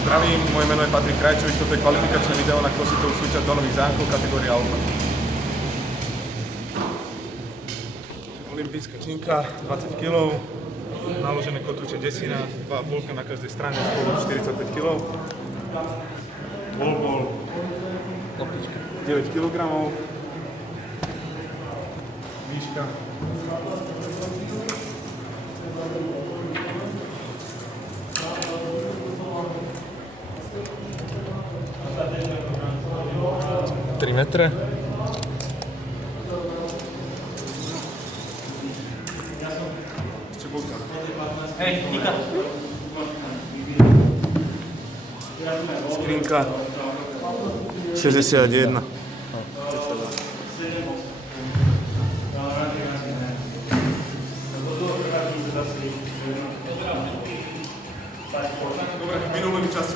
Zdravím, moje meno je Patrik Krajčovič, toto je kvalifikačné video na crossfitovú súťaž do Nových Zámkov kategória Alfa. Olympijská činka, 20 kg, naložené kotúče desina, 2,5 na každej strane, spolu 45 kg. Wallball 9 kg. Výška 3 metre. Ešte búka. Hej, Nika. Skrinka 61. Dobre, minulý čas.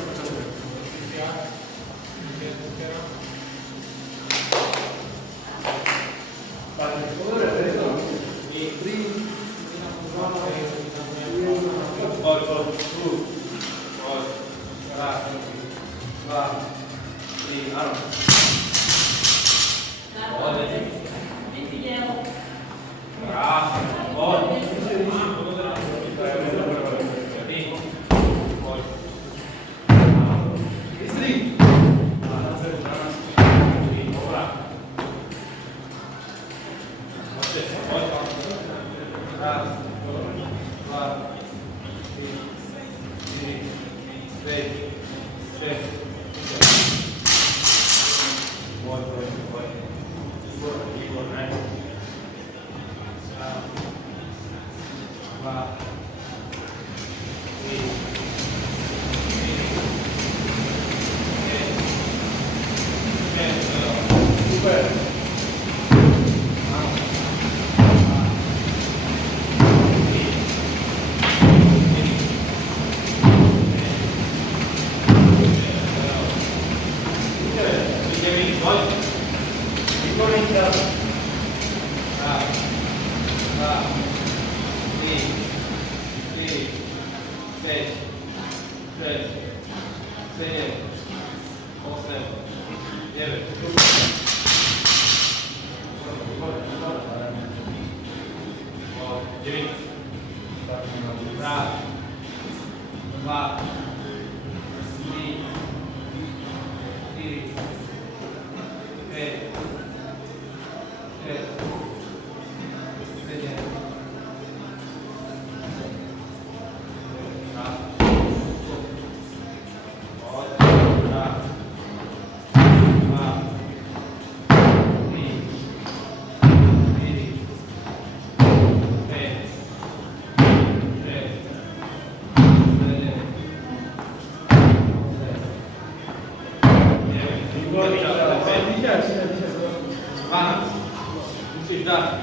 Musíš dát.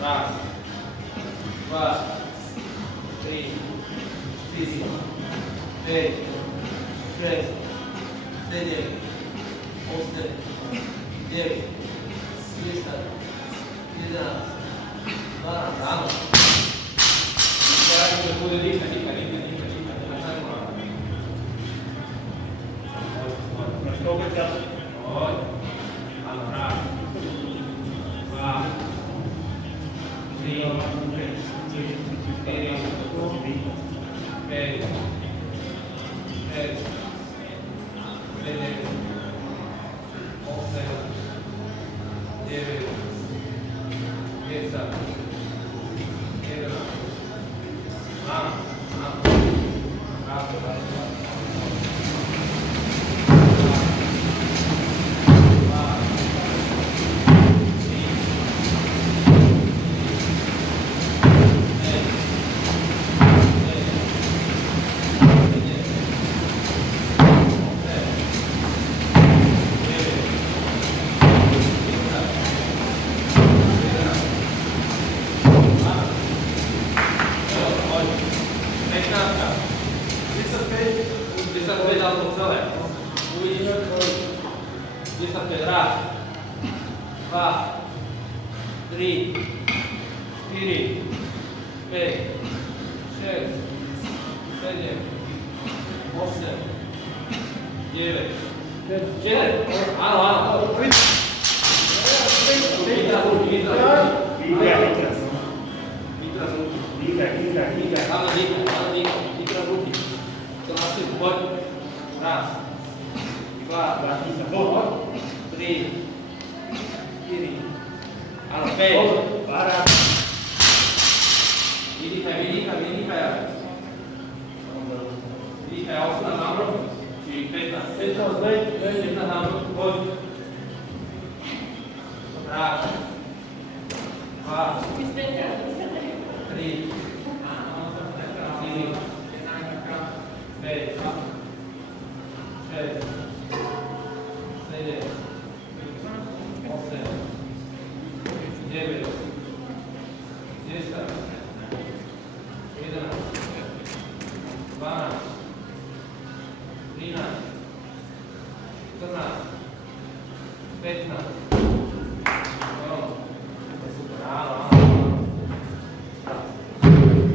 Raz, dva, 3, 4, 5, 6, 7, 8, 9, 10, 11, 12, áno. Teraz to bude dýchať. 7, 8, 9, 10. Áno. Vytraz ruky. Áno, dýchaj. Vytraz ruky. To následuje. Poď. Raz. 2, 3, 4. Áno, 5. Vydýchaj. Vydýchaj 18 námrok, čiže 15. 15 námrok, poď. Raz. 2. 3. 4. 5. 6. 7. 8. 9. 10. 11. 12. 13. 14. 15. No. Super. Áno.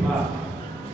2. 3.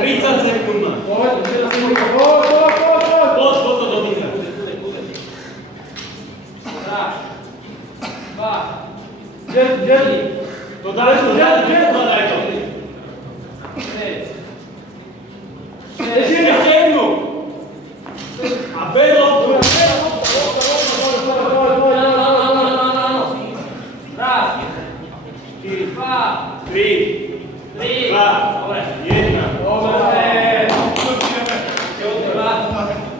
30 sekúnd. To daj to, daj to. Ešte jednu. 4, 2, 3, 3, 2,